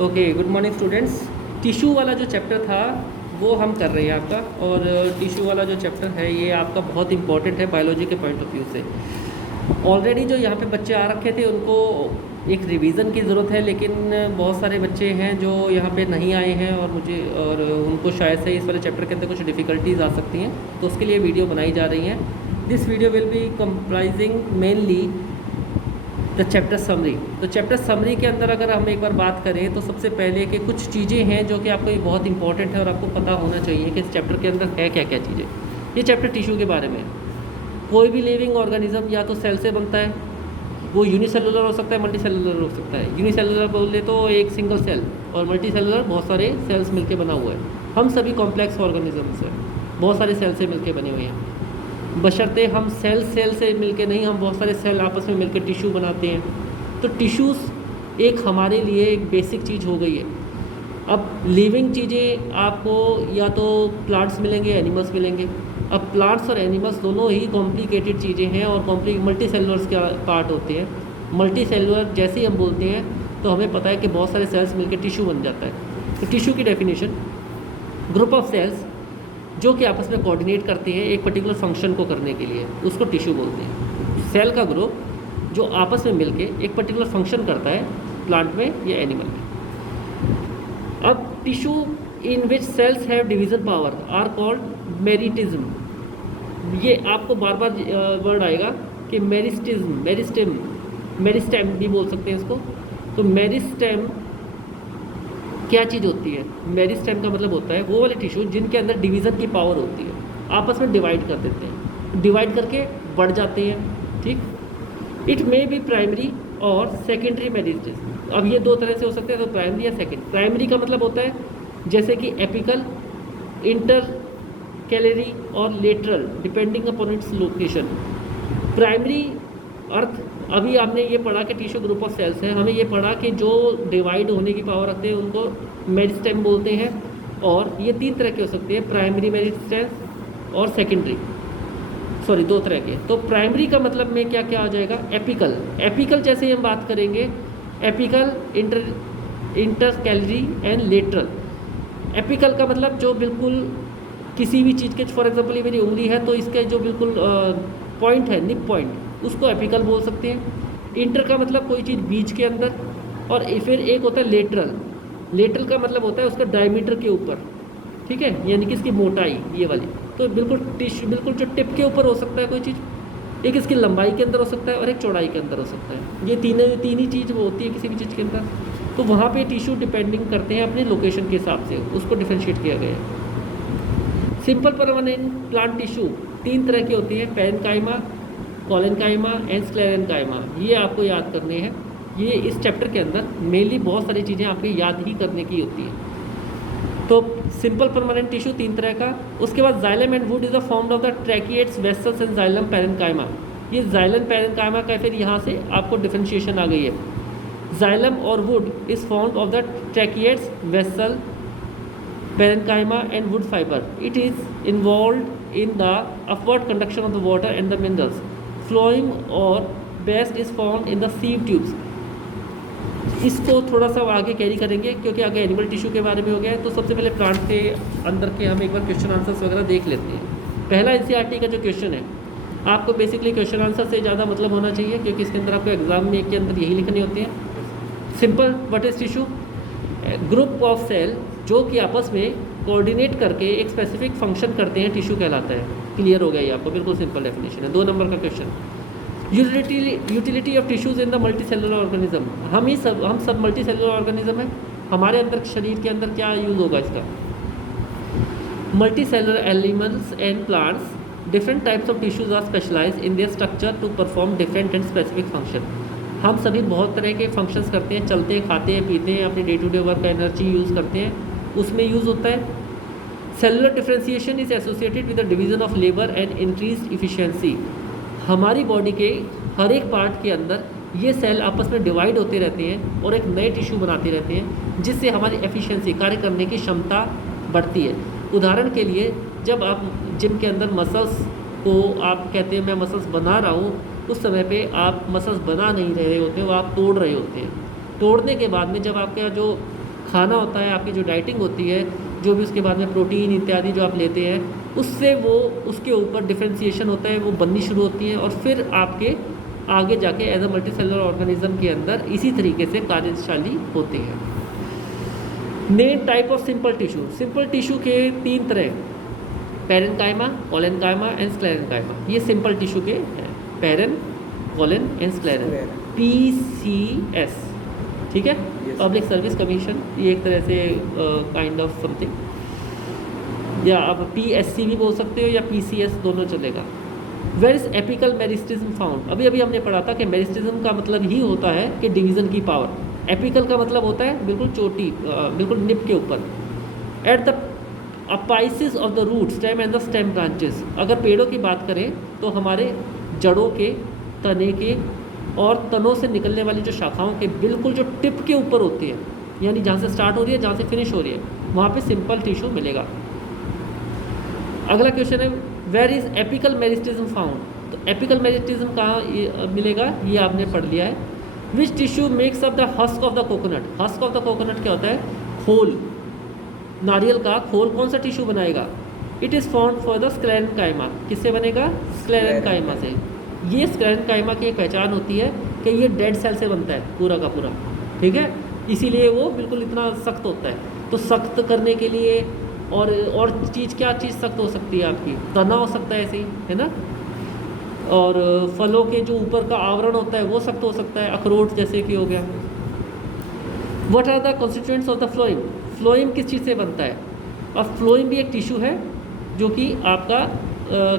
Okay, good morning students. Tissue वाला जो chapter था वो हम कर रहे हैं आपका, और टिश्यू वाला जो चैप्टर है ये आपका बहुत इंपॉर्टेंट है बायोलॉजी के पॉइंट ऑफ व्यू से। ऑलरेडी जो यहाँ पे बच्चे आ रखे थे उनको एक रिवीजन की ज़रूरत है, लेकिन बहुत सारे बच्चे हैं जो यहाँ पे नहीं आए हैं और उनको शायद से इस वाले चैप्टर के अंदर कुछ डिफ़िकल्टीज आ सकती हैं, तो उसके लिए वीडियो बनाई जा रही हैं। This video will be comprising mainly the chapter summary. तो चैप्टर समरी के अंदर अगर हम एक बार बात करें तो सबसे पहले कि कुछ चीज़ें हैं जो कि आपको ये बहुत इंपॉर्टेंट है और आपको पता होना चाहिए कि इस चैप्टर के अंदर है क्या क्या चीज़ें। ये चैप्टर टिश्यू के बारे में। कोई भी लिविंग ऑर्गेनिज्म या तो सेल से बनता है, वो यूनिसेलुलर हो सकता है, मल्टी सेलुलर हो सकता है। यूनिसेलुलर बोले तो एक सिंगल सेल, और मल्टी सेलुलर बहुत सारे सेल्स मिलकर बना हुआ है। हम सभी कॉम्प्लेक्स ऑर्गेनिजम्स हैं, बहुत सारे सेल से मिलकर बने हुए हैं। बशर्ते हम सेल से मिलके नहीं, हम बहुत सारे सेल आपस में मिलकर टिश्यू बनाते हैं। तो टिश्यूज़ एक हमारे लिए एक बेसिक चीज़ हो गई है। अब लिविंग चीज़ें आपको या तो प्लांट्स मिलेंगे, एनिमल्स मिलेंगे। अब प्लांट्स और एनिमल्स दोनों ही कॉम्प्लिकेटेड चीज़ें हैं और मल्टी सेलुलर्स का पार्ट होते हैं। मल्टी सेलुलर जैसे ही हम बोलते हैं तो हमें पता है कि बहुत सारे सेल्स मिलकर टिश्यू बन जाता है। तो टिश्यू की डेफिनेशन, ग्रुप ऑफ सेल्स जो कि आपस में कोऑर्डिनेट करते हैं एक पर्टिकुलर फंक्शन को करने के लिए, उसको टिश्यू बोलते हैं। सेल का ग्रुप जो आपस में मिलके एक पर्टिकुलर फंक्शन करता है प्लांट में या एनिमल में। अब tissue in which cells have division power are called meristem. ये आपको बार बार वर्ड आएगा कि मेरिस्टेम भी बोल सकते हैं इसको। तो मेरिस्टेम क्या चीज़ होती है? मेरिस्टेम का मतलब होता है वो वाले टिश्यू जिनके अंदर डिवीज़न की पावर होती है, आपस में डिवाइड कर देते हैं, डिवाइड करके बढ़ जाते हैं। ठीक, इट मे बी प्राइमरी और सेकेंडरी मेरिस्टेम। अब ये दो तरह से हो सकते हैं, तो प्राइमरी या सेकेंड। प्राइमरी का मतलब होता है जैसे कि एपिकल, इंटर कैलरी और lateral depending upon its location. Primary अर्थ, अभी आपने ये पढ़ा कि टिश्यू ग्रुप ऑफ सेल्स है, हमें ये पढ़ा कि जो डिवाइड होने की पावर रखते हैं उनको मेरिस्टेम बोलते हैं। और ये तीन तरह के हो सकते हैं, प्राइमरी मेरिस्टेम और सेकेंडरी, दो तरह के। तो प्राइमरी का मतलब में क्या क्या आ जाएगा? एपिकल। एपिकल जैसे ही हम बात करेंगे, apical, inter calorie and lateral. Apical का मतलब जो बिल्कुल किसी भी चीज़ के, फॉर एग्जाम्पल ये मेरी उंगली है तो इसके जो बिल्कुल पॉइंट है, निप पॉइंट, उसको एपिकल बोल सकते हैं। इंटर का मतलब कोई चीज़ बीच के अंदर, और फिर एक होता है लेटरल। लेटरल का मतलब होता है उसका डायमीटर के ऊपर, ठीक है, यानी कि इसकी मोटाई ये वाली। तो बिल्कुल टिश्यू बिल्कुल जो टिप के ऊपर हो सकता है कोई चीज़, एक इसकी लंबाई के अंदर हो सकता है और एक चौड़ाई के अंदर हो सकता है। ये तीन ही चीज़ वो होती है किसी भी चीज़ के अंदर। तो वहाँ पे टिश्यू डिपेंडिंग करते हैं अपने लोकेशन के हिसाब से, उसको डिफ्रेंशिएट किया गया है। सिंपल परमानेंट प्लांट टिश्यू तीन तरह की होती है, पैरेन्काइमा, कोलेन्काइमा एंड स्क्लेरेन्काइमा। ये आपको याद करने हैं। ये इस चैप्टर के अंदर मेनली बहुत सारी चीज़ें आपको याद ही करने की होती हैं। तो सिंपल परमानेंट टिश्यू तीन तरह का। उसके बाद xylem and wood is a form of the tracheids, vessels and xylem parenchyma. ये जाइलम पैरेन्काइमा का फिर यहाँ से आपको डिफ्रेंशिएशन आ गई है। जाइलम और wood is form of the tracheids, vessel, parenchyma and wood fibre. It is involved in the upward conduction of the water and the minerals. Phloem or best is found in the sieve tubes. इसको थोड़ा सा आगे carry करेंगे क्योंकि आगे animal tissue के बारे में हो गया है। तो सबसे पहले प्लांट के अंदर के हम एक बार क्वेश्चन आंसर्स वगैरह देख लेते हैं। पहला एनसीईआरटी का जो क्वेश्चन है, आपको बेसिकली क्वेश्चन आंसर से ज़्यादा मतलब होना चाहिए क्योंकि इसके अंदर आपको एग्जाम में के अंदर यही लिखनी होती है। Simple, what is tissue? Group of cell जो कि आपस में कोऑर्डिनेट करके एक स्पेसिफिक फंक्शन करते हैं, टिश्यू कहलाता है। क्लियर हो गया ये आपको, बिल्कुल सिंपल डेफिनेशन है। 2 नंबर का question, utility of tissues in the multi cellular organism. हम सब मल्टी सेलुलर ऑर्गेनिज्म है। हमारे अंदर शरीर के अंदर क्या यूज़ होगा इसका? Multicellular animals and plants, different types of tissues are specialise in their structure to perform different and specific function. हम सभी बहुत तरह के फंक्शंस करते हैं, चलते हैं, खाते हैं, पीते हैं, अपने डे टू डे वर्क का एनर्जी यूज़ करते हैं, उसमें यूज़ होता है। Cellular differentiation is associated with the division of labour and increased efficiency. हमारी बॉडी के हर एक पार्ट के अंदर ये सेल आपस में डिवाइड होते रहते हैं और एक नए टिश्यू बनाते रहते हैं, जिससे हमारी एफिशिएंसी, कार्य करने की क्षमता बढ़ती है। उदाहरण के लिए, जब आप जिम के अंदर मसल्स को आप कहते हैं मैं मसल्स बना रहा हूँ, उस समय पे आप मसल्स बना नहीं रहे होते हो, आप तोड़ रहे होते हैं। तोड़ने के बाद में जब आपका जो खाना होता है, आपकी जो डाइटिंग होती है, जो भी उसके बाद में प्रोटीन इत्यादि जो आप लेते हैं, उससे वो उसके ऊपर डिफ्रेंसिएशन होता है, वो बननी शुरू होती है और फिर आपके आगे जाके as a multicellular organism के अंदर इसी तरीके से कार्यशाली होते हैं। Main type of simple tissue, simple tissue के 3 तरह, पेरेन्काइमा, कोलेनकाइमा एंड स्क्लेरेन्काइमा। ये सिंपल टिश्यू के हैं, पेरेन, कोलेन एंड स्क्लेरेन, PCS, ठीक है, पब्लिक सर्विस कमीशन, ये एक तरह से काइंड ऑफ समथिंग, या आप PSC भी बोल सकते हो या PCS, दोनों चलेगा। Where is apical meristem found, अभी अभी हमने पढ़ा था कि मेरिस्टिज्म का मतलब ही होता है कि डिवीज़न की पावर। एपिकल का मतलब होता है बिल्कुल चोटी, बिल्कुल निप के ऊपर। At the apices of the root stem and the stem branches, अगर पेड़ों की बात करें तो हमारे जड़ों के, तने के और तनों से निकलने वाली जो शाखाओं के बिल्कुल जो टिप के ऊपर होती है, यानी जहाँ से स्टार्ट हो रही है, जहाँ से फिनिश हो रही है, वहाँ पे सिंपल टिश्यू मिलेगा। अगला क्वेश्चन है where is apical meristem found, तो एपिकल मेरिस्टिज्म कहाँ मिलेगा, ये आपने पढ़ लिया है। Which tissue makes up the husk of the coconut, husk of the coconut क्या होता है, खोल, नारियल का खोल कौन सा टिश्यू बनाएगा, it is found for the sclerenchyma, किससे बनेगा, स्क्लेरेन्काइमा से। ये स्क्लेरेन्काइमा की एक पहचान होती है कि ये डेड सेल से बनता है पूरा का पूरा, ठीक है, इसीलिए वो बिल्कुल इतना सख्त होता है। तो सख्त करने के लिए और चीज़, क्या चीज़ सख्त हो सकती है आपकी, तना हो सकता है ऐसे ही, है ना, और फलों के जो ऊपर का आवरण होता है वो सख्त हो सकता है, अखरोट जैसे कि हो गया। What are the constituents of the phloem, phloem किस चीज़ से बनता है, और फ्लोएम भी एक टिश्यू है जो कि आपका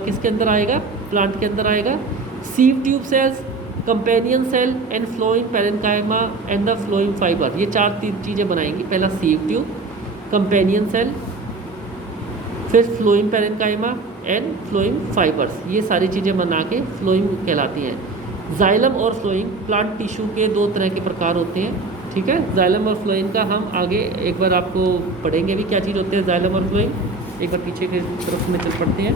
किसके अंदर आएगा, प्लांट के अंदर आएगा। Sieve tube cells, companion cell and phloem parenchyma and the phloem fibre, ये 4 चीज़ें बनाएंगी। पहला सीव ट्यूब, कंपेनियन सेल, फिर phloem parenchyma and phloem fibres, ये सारी चीज़ें बना के फ्लोएम कहलाती हैं। जाइलम और फ्लोएम प्लांट टिश्यू के 2 तरह के प्रकार होते हैं, ठीक है। जाइलम और फ्लोएम का हम आगे एक बार आपको पढ़ेंगे भी, क्या चीज़ होते हैं जाइलम और फ्लोएम। एक बार पीछे की तरफ में चल पड़ते हैं,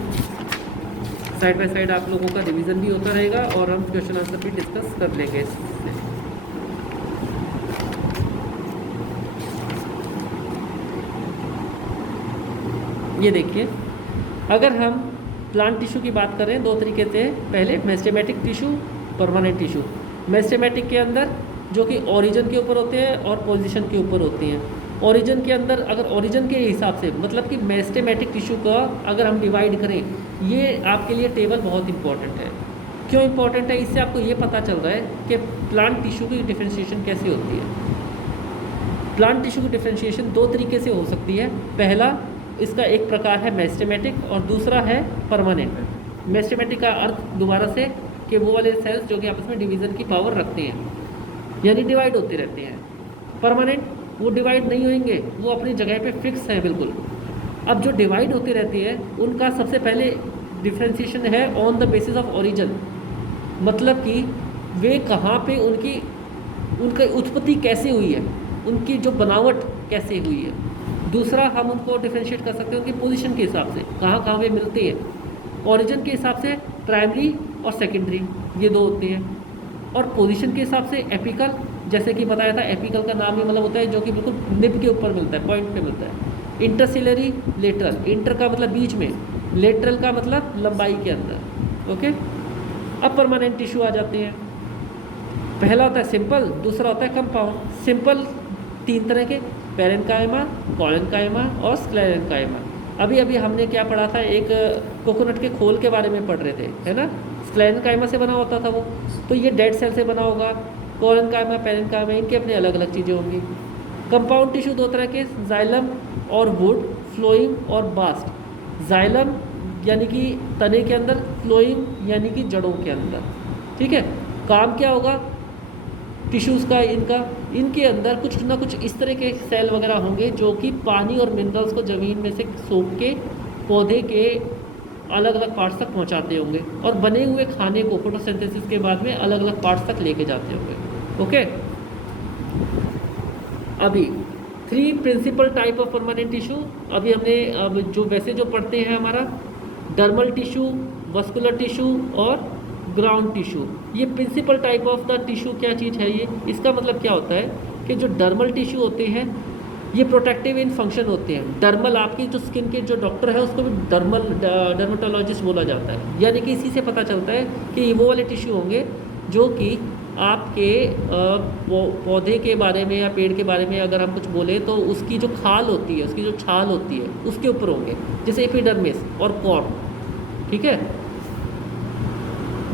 साइड बाय साइड आप लोगों का रिवीजन भी होता रहेगा और हम क्वेश्चन आंसर भी डिस्कस कर लेंगे इससे। ये देखिए, अगर हम प्लांट टिश्यू की बात करें 2 तरीके से, पहले मेस्टेमेटिक टिश्यू, परमानेंट टिश्यू। मेस्टेमेटिक के अंदर जो कि ओरिजिन के ऊपर होते हैं और पोजीशन के ऊपर होती हैं। ओरिजिन के अंदर, अगर ओरिजिन के हिसाब से मतलब कि मेस्टेमेटिक टिश्यू का अगर हम डिवाइड करें, ये आपके लिए टेबल बहुत इंपॉर्टेंट है। क्यों इंपॉर्टेंट है, इससे आपको ये पता चल रहा है कि प्लांट टिश्यू की डिफ्रेंशिएशन कैसे होती है। प्लांट टिश्यू की डिफ्रेंशिएशन 2 तरीके से हो सकती है। पहला, इसका एक प्रकार है मेस्टेमेटिक और दूसरा है परमानेंट। मेस्टेमेटिक का अर्थ दोबारा से कि वो वाले सेल्स जो कि आपस में डिवीज़न की पावर रखते हैं, यानी डिवाइड होते रहते हैं। परमानेंट, वो डिवाइड नहीं होंगे, वो अपनी जगह पे फिक्स हैं बिल्कुल। अब जो डिवाइड होते रहते हैं उनका सबसे पहले डिफ्रेंशिएशन है on the basis of origin, मतलब कि वे कहाँ पे उनकी उत्पत्ति कैसे हुई है, उनकी जो बनावट कैसे हुई है। दूसरा, हम उनको डिफ्रेंशिएट कर सकते हैं उनकी पोजीशन के हिसाब से, कहाँ कहाँ वे मिलते हैं। ओरिजिन के हिसाब से प्राइमरी और सेकेंडरी, ये 2 होते हैं। और पोजीशन के हिसाब से एपिकल, जैसे कि बताया था, एपिकल का नाम ही मतलब होता है जो कि बिल्कुल निब के ऊपर मिलता है, पॉइंट पे मिलता है। इंटरसिलरी, लेटरल, इंटर का मतलब बीच में, लेटरल का मतलब लंबाई के अंदर, ओके। अब परमानेंट टिश्यू आ जाते हैं। पहला होता है सिंपल, दूसरा होता है कंपाउंड। सिंपल 3 तरह के, पेरेन्काइमा, कोलेन्काइमा और स्क्लेरेन्काइमा। अभी अभी हमने क्या पढ़ा था, एक कोकोनट के खोल के बारे में पढ़ रहे थे, है ना, स्क्लेरेन्काइमा से बना होता था वो, तो ये डेड सेल से बना होगा। कोलेन्काइमा, पेरेन्काइमा, इनके अपने अलग अलग चीज़ें होंगी। कंपाउंड टिश्यू 2 तरह के, जाइलम और वुड, फ्लोइम और बास्ट। जाइलम यानी कि तने के अंदर, फ्लोइम यानी कि जड़ों के अंदर, ठीक है। काम क्या होगा टिश्यूज़ का, इनके अंदर कुछ ना कुछ इस तरह के सेल वगैरह होंगे जो कि पानी और मिनरल्स को ज़मीन में से सोख के पौधे के अलग अलग पार्ट्स तक पहुंचाते होंगे और बने हुए खाने को फोटोसिंथेसिस के बाद में अलग अलग पार्ट्स तक लेके जाते होंगे, ओके। अभी 3 principal type of permanent tissue, अभी हमने अब जो वैसे जो पढ़ते हैं हमारा डर्मल टिश्यू, वस्कुलर टिश्यू और ग्राउंड टिश्यू। ये principal type of the tissue क्या चीज़ है, ये इसका मतलब क्या होता है कि जो डर्मल टिश्यू होते हैं ये प्रोटेक्टिव इन फंक्शन होते हैं। डर्मल, आपकी जो स्किन के जो डॉक्टर है उसको भी डर्मेटोलॉजिस्ट बोला जाता है। यानी कि इसी से पता चलता है कि ये वो वाले टिश्यू होंगे जो कि आपके पौधे के बारे में या पेड़ के बारे में अगर हम कुछ बोले तो उसकी जो खाल होती है, उसकी जो छाल होती है उसके ऊपर होंगे, जैसे एपिडर्मिस और कॉर्न। ठीक है।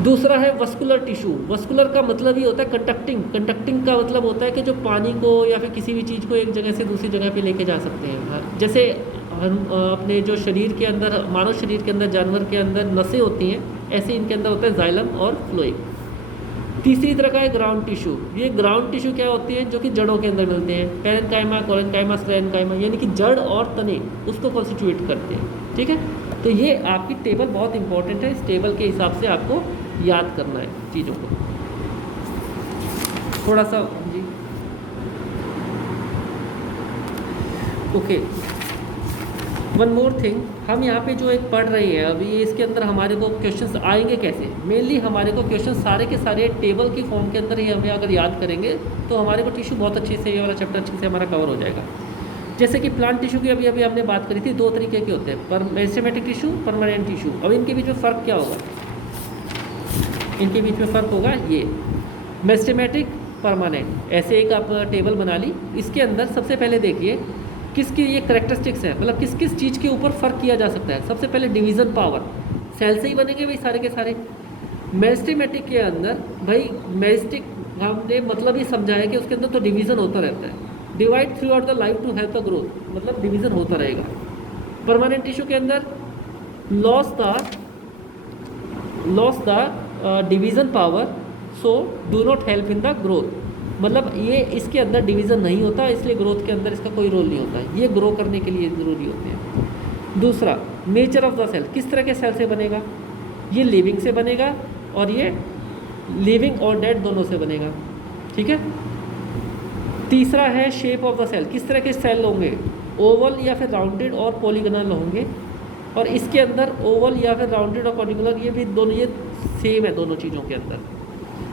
दूसरा है वस्कुलर टिश्यू। वस्कुलर का मतलब ही होता है कंडक्टिंग। कंडक्टिंग का मतलब होता है कि जो पानी को या फिर किसी भी चीज़ को एक जगह से दूसरी जगह पे लेके जा सकते हैं। जैसे हम अपने जो शरीर के अंदर, मानव शरीर के अंदर, जानवर के अंदर नसें होती हैं, ऐसे इनके अंदर होता है जाइलम और फ्लोएम। तीसरी तरह का है ग्राउंड टिश्यू। ये ग्राउंड टिश्यू क्या होती है, जो कि जड़ों के अंदर मिलते हैं। पैरेन्काइमा, कोलेन्काइमा, स्क्लेरेन्काइमा, यानी कि जड़ और तने उसको कॉन्स्टिट्यूट करते हैं। ठीक है। तो ये आपकी टेबल बहुत इंपॉर्टेंट है। इस टेबल के हिसाब से आपको याद करना है चीज़ों को थोड़ा सा जी। ओके, वन मोर थिंग, हम यहाँ पे जो एक पढ़ रहे हैं अभी, इसके अंदर हमारे को क्वेश्चंस आएंगे कैसे। मेनली हमारे को क्वेश्चन सारे के सारे टेबल की फॉर्म के अंदर ही हमें अगर याद करेंगे तो हमारे को टिश्यू बहुत अच्छे से, ये वाला चैप्टर अच्छे से हमारा कवर हो जाएगा। जैसे कि प्लांट टिश्यू की अभी अभी हमने बात करी थी, दो तरीके के होते हैं, मेरिस्टेमेटिक टिश्यू, परमानेंट टिश्यू। अब इनके बीच में फ़र्क क्या होगा, इनके बीच में फ़र्क होगा ये मेरिस्टेमेटिक, परमानेंट। ऐसे एक आप टेबल बना ली, इसके अंदर सबसे पहले देखिए किसकी ये करेक्टरिस्टिक्स है, मतलब किस किस चीज़ के ऊपर फ़र्क किया जा सकता है। सबसे पहले डिवीज़न पावर, सेल से ही बनेंगे भाई सारे के सारे। मेरिस्टेमेटिक के अंदर भाई, मेरिस्टिक हमने मतलब ये समझा है कि उसके अंदर तो डिवीज़न होता रहता है, divide through the life to help the growth, मतलब डिवीज़न होता रहेगा। परमानेंट टिश्यू के अंदर loss the division power, so do not help in the growth, मतलब ये इसके अंदर डिवीज़न नहीं होता, इसलिए ग्रोथ के अंदर इसका कोई रोल नहीं होता। ये ग्रो करने के लिए ज़रूरी होते हैं। दूसरा, नेचर ऑफ द सेल, किस तरह के सेल से बनेगा, ये लिविंग से बनेगा और ये लिविंग और डेड दोनों से बनेगा। ठीक है। तीसरा है शेप ऑफ द सेल, किस तरह के सेल होंगे, ओवल या फिर राउंडेड और पॉलीगोनल होंगे। और इसके अंदर ओवल या फिर राउंडेड और पॉलीगोनल, ये भी दोनों ये सेम है दोनों चीज़ों के अंदर,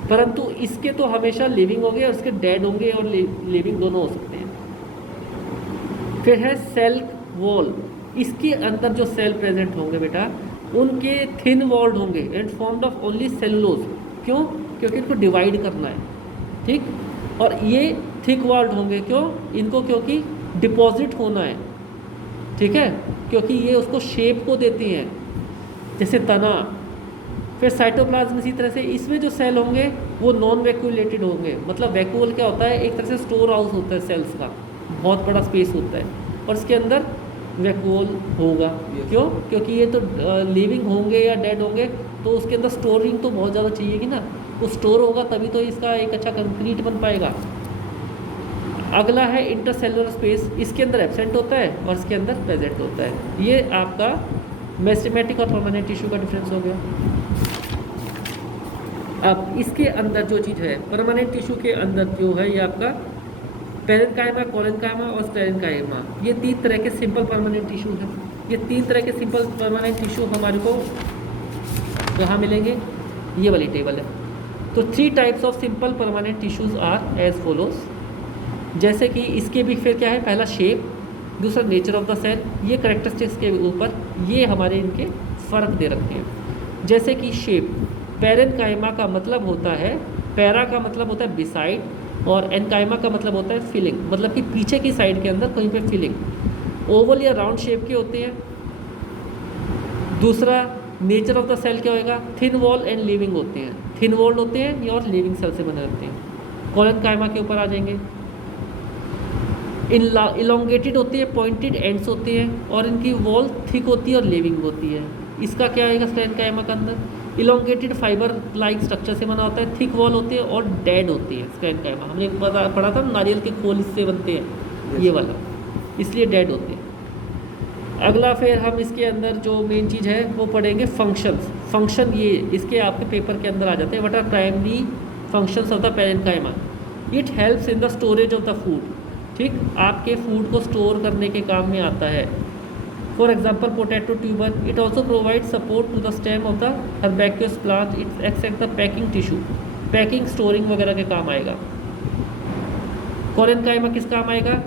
परंतु इसके तो हमेशा लिविंग होंगे और इसके डेड होंगे और लिविंग दोनों हो सकते हैं। फिर है सेल वॉल, इसके अंदर जो सेल प्रेजेंट होंगे बेटा, उनके थिन वॉल्ड होंगे and formed of only cellulose. क्यों? क्योंकि इनको डिवाइड करना है। ठीक। और ये थिक वॉल्ड होंगे, क्यों? इनको क्योंकि डिपॉजिट होना है। ठीक है, क्योंकि ये उसको शेप को देती हैं, जैसे तना। फिर साइटोप्लाज्म इसी तरह से, इसमें जो सेल होंगे वो नॉन वैक्यूलेटेड होंगे। मतलब वैक्यूल क्या होता है, एक तरह से स्टोर हाउस होता है सेल्स का, बहुत बड़ा स्पेस होता है, और इसके अंदर वैक्यूल होगा। क्यों? क्योंकि ये तो लिविंग होंगे या डेड होंगे, तो उसके अंदर स्टोरिंग तो बहुत ज़्यादा चाहिए ना, वो स्टोर होगा तभी तो इसका एक अच्छा कंक्रीट बन पाएगा। अगला है इंटरसेलुलर स्पेस, इसके अंदर एब्सेंट होता है और इसके अंदर प्रेजेंट होता है। ये आपका मेरिस्टेमेटिक और परमानेंट टिश्यू का डिफरेंस हो गया। अब इसके अंदर जो चीज़ है, परमानेंट टिश्यू के अंदर जो है, ये आपका पैरेन्काइमा, कोलेन्काइमा और स्क्लेरेन्काइमा, ये 3 तरह के सिंपल परमानेंट टिश्यू हैं। ये 3 तरह के सिंपल परमानेंट टिश्यू हमारे को कहाँ मिलेंगे, ये वाली टेबल है। तो 3 types of simple permanent tissues are as follows. जैसे कि इसके भी फिर क्या है, पहला शेप, दूसरा नेचर ऑफ द सेल, ये करेक्टरिस्टिक्स के ऊपर ये हमारे इनके फ़र्क दे रखे हैं। जैसे कि शेप, पैरेन्काइमा का मतलब होता है, पैरा का मतलब होता है बिसाइड, और एनकाइमा का मतलब होता है फिलिंग, मतलब कि पीछे की साइड के अंदर कहीं पे फिलिंग। ओवल या राउंड शेप के होते हैं। दूसरा, नेचर ऑफ द सेल क्या होएगा, थिन वॉल एंड लिविंग होते हैं, थिन वॉल होते हैं और लिविंग सेल से बने रहते हैं। कोलेन्काइमा के ऊपर आ जाएंगे। इलोंगेटेड होती है, पॉइंटेड एंड्स होते हैं, और इनकी वॉल थिक होती है और लिविंग होती है। इसका क्या आएगा स्क्लेरेन्काइमा के अंदर, इलोंगेटेड फाइबर लाइक स्ट्रक्चर से बना होता है, थिक वॉल होती है और डेड होती है स्क्लेरेन्काइमा। हमने पढ़ा था नारियल के खोल इससे बनते हैं, ये वाला, इसलिए डेड होते हैं। अगला फिर हम इसके अंदर जो मेन चीज़ है वो पढ़ेंगे फंक्शंस। फंक्शन ये इसके आपके पेपर के अंदर आ जाते हैं। What are primary functions of the parenchyma? It helps in the storage of the food. ठीक, आपके फूड को स्टोर करने के काम में आता है। For example potato tuber, it also provide support to the stem of the herbaceous plant, it acts as the packing tissue, packing storing वगैरह के काम आएगा। कोलेन्काइमा किस काम आएगा?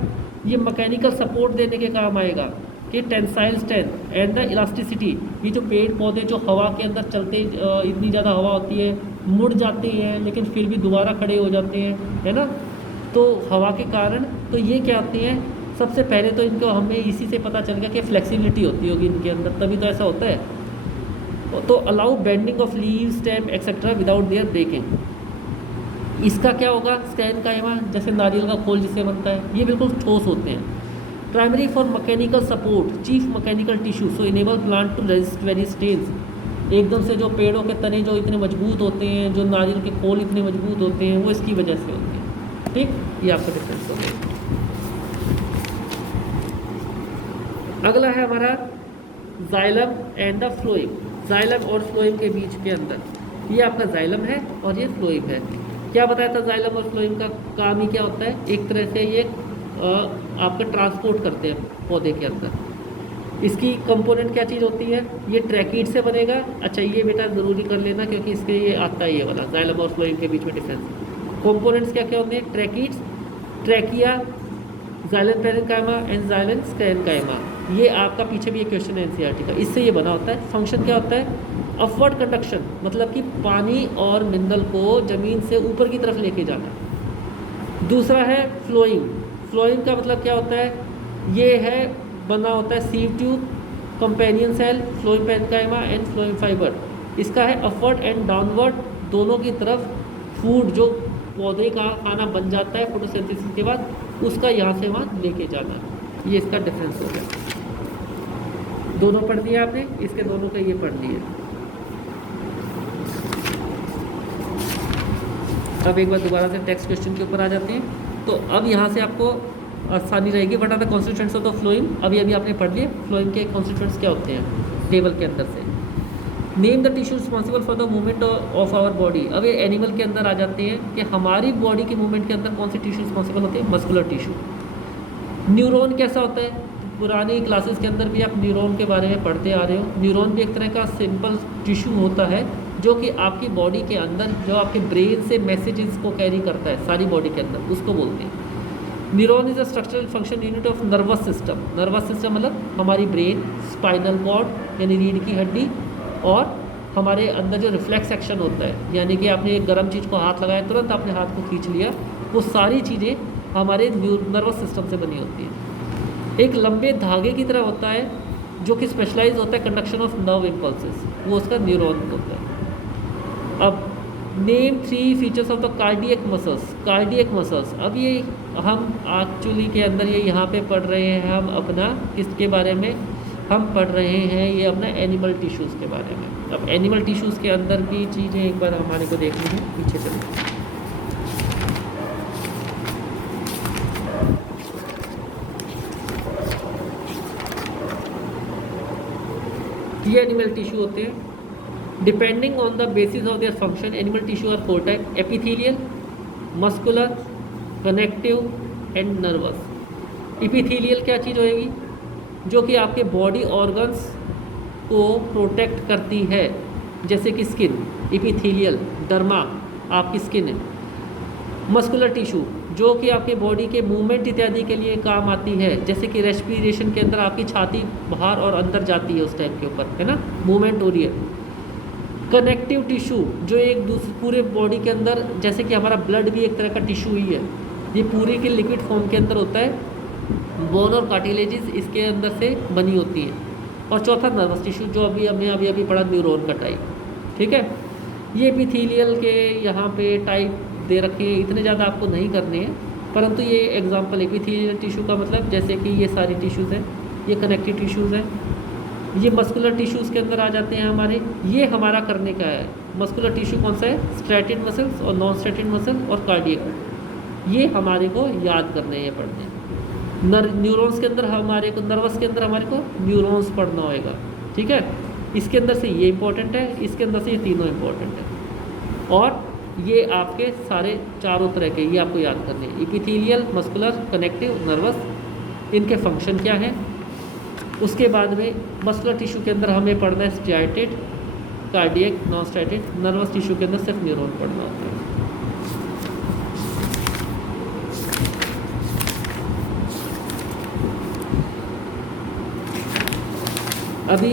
ये मैकेनिकल सपोर्ट देने के काम आएगा कि tensile strength and the elasticity. ये जो पेड़ पौधे जो हवा के अंदर चलते इतनी ज़्यादा हवा होती है, मुड़ जाते हैं लेकिन फिर भी दोबारा खड़े हो जाते हैं, है ना, तो हवा के कारण। तो ये क्या होती हैं, सबसे पहले तो इनको हमें इसी से पता चल गया कि फ्लेक्सिबिलिटी होती होगी इनके अंदर, तभी तो ऐसा होता है। तो allow bending of leave stem etcetera without their breaking. इसका क्या होगा, स्कैन कायमा, जैसे नारियल का खोल जिससे बनता है, ये बिल्कुल ठोस होते हैं। Primary for mechanical support chief mechanical tissue so enable plant to resist very strains. एकदम से जो पेड़ों के तने जो इतने मजबूत होते हैं, जो नारियल के खोल इतने मजबूत होते हैं, वो इसकी वजह से होते हैं। ठीक, ये आपका डिफरेंस हो गया। अगला है हमारा xylem and the phloem. Xylem और फ्लोइम के बीच के अंदर, ये आपका जाइलम है और ये फ्लोइम है। क्या बताया था, जाइलम और फ्लोइम का काम ही क्या होता है, एक तरह से ये आपका ट्रांसपोर्ट करते हैं पौधे के अंदर। इसकी कंपोनेंट क्या चीज़ होती है, ये ट्रैकीड से बनेगा। अच्छा, ये बेटा ज़रूरी कर लेना क्योंकि इसके ये आता है ये वाला, जाइलम और फ्लोइम के बीच में डिफरेंस। कंपोनेंट्स क्या क्या होते हैं, ट्रैकीड्स, ट्रैकिया, जाइलन पेरेन्काइमा एंड जाइलन स्टेरेन्काइमा। ये आपका पीछे भी एक क्वेश्चन है एनसीईआरटी का, इससे ये बना होता है। फंक्शन क्या होता है, अपवर्ड कंडक्शन, मतलब कि पानी और मिनरल को ज़मीन से ऊपर की तरफ लेके जाना। दूसरा है फ्लोइंग। फ्लोइंग का मतलब क्या होता है, ये है बना होता है sieve tube, companion cell, phloem parenchyma and phloem fibre. इसका है अपवर्ड एंड डाउनवर्ड, दोनों की तरफ फूड जो पौधे का खाना बन जाता है फोटोसिंथेसिस के बाद, उसका यहाँ से वहाँ लेके जाना। ये इसका डिफरेंस हो गया। दोनों पढ़ दिए आपने, इसके दोनों का ये पढ़ लिए। अब एक बार दोबारा से टेक्स्ट क्वेश्चन के ऊपर आ जाते हैं। तो अब यहाँ से आपको आसानी रहेगी। What are the constituents of the phloem, अभी अभी आपने पढ़ लिए। फ्लोइम के कॉन्स्टिट्यूएंट्स क्या होते हैं टेबल के अंदर से। Name the tissue responsible for the movement of our body. अब ये एनिमल के अंदर आ जाते हैं कि हमारी बॉडी के मूवमेंट के अंदर कौन सी टिश्यू रिस्पॉन्सिबल होते हैं, मस्कुलर टिश्यू। न्यूरॉन कैसा होता है, पुरानी क्लासेस के अंदर भी आप न्यूरॉन के बारे में पढ़ते आ रहे हो। न्यूरॉन भी एक तरह का सिंपल टिश्यू होता है जो कि आपकी बॉडी के अंदर, जो आपके ब्रेन से मैसेजेस को कैरी करता है सारी बॉडी के अंदर, उसको बोलते हैं। Neuron is a structural function unit of nervous system. Nervous system मतलब हमारी ब्रेन, स्पाइनल कॉर्ड यानी रीढ़ की हड्डी, और हमारे अंदर जो रिफ्लेक्स एक्शन होता है, यानी कि आपने एक गर्म चीज़ को हाथ लगाया, तुरंत आपने हाथ को खींच लिया, वो सारी चीज़ें हमारे नर्वस सिस्टम से बनी होती हैं। एक लंबे धागे की तरह होता है जो कि स्पेशलाइज होता है कंडक्शन ऑफ नर्व इम्पल्सेस, वो उसका न्यूरॉन होता है। अब name 3 features of the cardiac muscles. Cardiac muscles, अब ये हम एक्चुअली के अंदर ये यहाँ पे पढ़ रहे हैं, हम अपना किसके बारे में हम पढ़ रहे हैं, ये अपना एनिमल टिश्यूज़ के बारे में। अब एनिमल टिश्यूज़ के अंदर की चीज़ें एक बार हमारे को देखनी है, पीछे चलते। ये एनिमल टिश्यू होते हैं। Depending on the basis of their function, animal tissue are 4 type, epithelial, muscular, connective and nervous. Epithelial क्या चीज़ होएगी, जो कि आपके बॉडी ऑर्गन्स को प्रोटेक्ट करती है, जैसे कि स्किन, एपिथेलियल, डर्मा आपकी स्किन है। मस्कुलर टिश्यू जो कि आपके बॉडी के मूवमेंट इत्यादि के लिए काम आती है, जैसे कि रेस्पिरेशन के अंदर आपकी छाती बाहर और अंदर जाती है उस टाइप के ऊपर, है ना, मूवमेंट हो रही है। कनेक्टिव टिश्यू जो एक दूसरे पूरे बॉडी के अंदर, जैसे कि हमारा ब्लड भी एक तरह का टिश्यू ही है, ये पूरी के लिक्विड फॉर्म के अंदर होता है। बोन और कार्टिलेजेस इसके अंदर से बनी होती हैं। और चौथा नर्वस टिश्यू जो अभी हमने अभी पढ़ा, न्यूरॉन का टाइप, ठीक है। ये एपिथेलियल के यहाँ पे टाइप दे रखे हैं, इतने ज़्यादा आपको नहीं करने हैं, परंतु ये एग्जांपल एपिथेलियल टिश्यू का मतलब, जैसे कि ये सारी टिश्यूज़ हैं, ये कनेक्टिव टिश्यूज़ हैं। ये मस्कुलर टिश्यूज़ के अंदर आ जाते हैं हमारे। ये हमारा करने का है, मस्कुलर टिश्यू कौन सा है, स्ट्रेटेड मसल्स और नॉन स्ट्रेटेड मसल और कार्डियक, ये हमारे को याद करने हैं, पढ़ने हैं। न्यूरॉन्स के अंदर हमारे को, नर्वस के अंदर हमारे को न्यूरॉन्स पढ़ना होएगा, ठीक है। इसके अंदर से ये इंपॉर्टेंट है, इसके अंदर से ये तीनों इंपॉर्टेंट है, और ये आपके सारे चारों तरह के ये आपको याद करने हैं। एपिथेलियल, मस्कुलर, कनेक्टिव, नर्वस, इनके फंक्शन क्या है। उसके बाद में मस्कुलर टिश्यू के अंदर हमें पढ़ना है striated, cardiac, non striated. Nervous tissue के अंदर सिर्फ न्यूरॉन पढ़ना होता है। अभी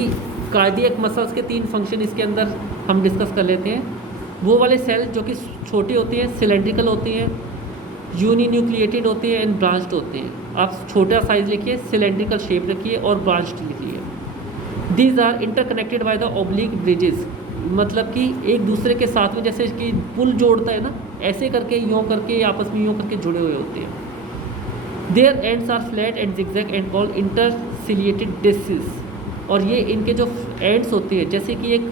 कार्डियक मसल्स के 3 फंक्शन इसके अंदर हम डिस्कस कर लेते हैं। वो वाले सेल जो कि छोटी होती हैं, सिलेंड्रिकल होती हैं, यूनिन्यूक्लिएटेड होती हैं एंड ब्रांच्ड होते हैं। आप छोटा साइज लिखिए, सिलेंड्रिकल शेप रखिए और ब्रांच्ड लिखिए। These are interconnected by the oblique bridges, मतलब कि एक दूसरे के साथ में जैसे कि पुल जोड़ता है ना, ऐसे करके यूँ करके आपस में यूँ करके जुड़े हुए होते हैं। Their ends are flat and zigzag and called intercalated discs. और ये इनके जो एंड्स होते हैं, जैसे कि एक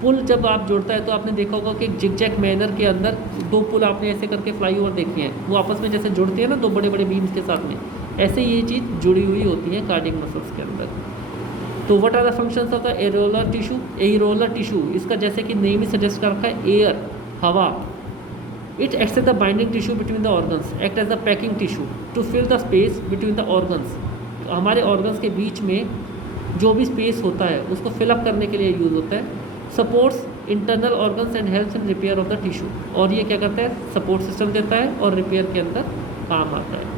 पुल जब आप जोड़ता है तो आपने देखा होगा कि एक जिगजैग मैनर के अंदर 2 पुल आपने ऐसे करके फ्लाईओवर देखे हैं, वो आपस में जैसे जुड़ते हैं ना 2 बड़े बड़े बीम्स के साथ में, ऐसे ये चीज़ जुड़ी हुई होती है कार्डियक मसल्स के अंदर। तो what are the functions of the areolar tissue? Areolar tissue, इसका जैसे कि नेम ही सजेस्ट कर रखा है, एयर, हवा। It acts as the binding tissue between the organs, act as the packing tissue to fill the space between the organs. हमारे organs के बीच में जो भी स्पेस होता है उसको फिलअप करने के लिए यूज़ होता है। Supports internal organs and helps in repair of the tissue. और ये क्या करता है? सपोर्ट सिस्टम देता है और रिपेयर के अंदर काम आता है।